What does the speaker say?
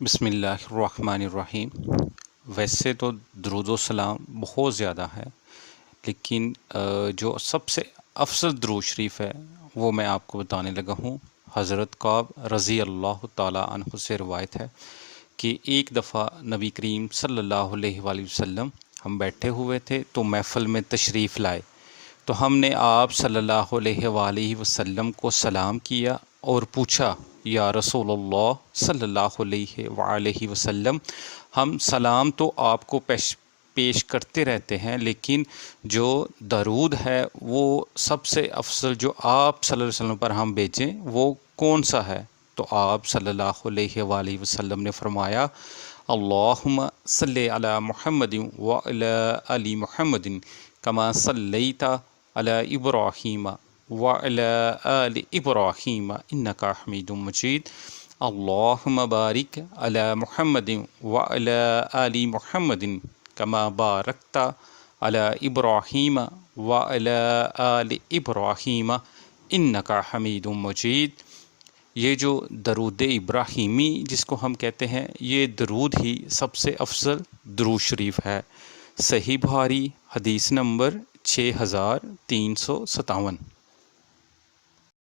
بسم اللہ الرحمن الرحیم۔ ویسے تو درود و سلام بہت زیادہ ہے، لیکن جو سب سے افضل درود شریف ہے وہ میں آپ کو بتانے لگا ہوں۔ حضرت کعب رضی اللہ تعالی عنہ سے روایت ہے کہ ایک دفعہ نبی کریم صلی اللہ علیہ وآلہ وسلم ہم بیٹھے ہوئے تھے تو محفل میں تشریف لائے، تو ہم نے آپ صلی اللہ علیہ وآلہ وسلم کو سلام کیا اور پوچھا، یا رسول اللہ صلی اللہ علیہ وآلہ وسلم، ہم سلام تو آپ کو پیش کرتے رہتے ہیں، لیکن جو درود ہے وہ سب سے افضل جو آپ صلی اللہ علیہ وسلم پر ہم بھیجیں وہ کون سا ہے؟ تو آپ صلی اللہ علیہ وآلہ وسلم نے فرمایا، اللہم صلی علی محمد وعلی آل محمد کما صلیت علی ابراہیم وعلی آل ابراہیم انک حمید مجید، اللہم بارک علی محمد وعلی آل محمد کما بارکت علی ابراہیم وعلی آل ابراہیم انک حمید مجید۔ یہ جو درود ابراہیمی جس کو ہم کہتے ہیں، یہ درود ہی سب سے افضل درود شریف ہے۔ صحیح بخاری حدیث نمبر 6357۔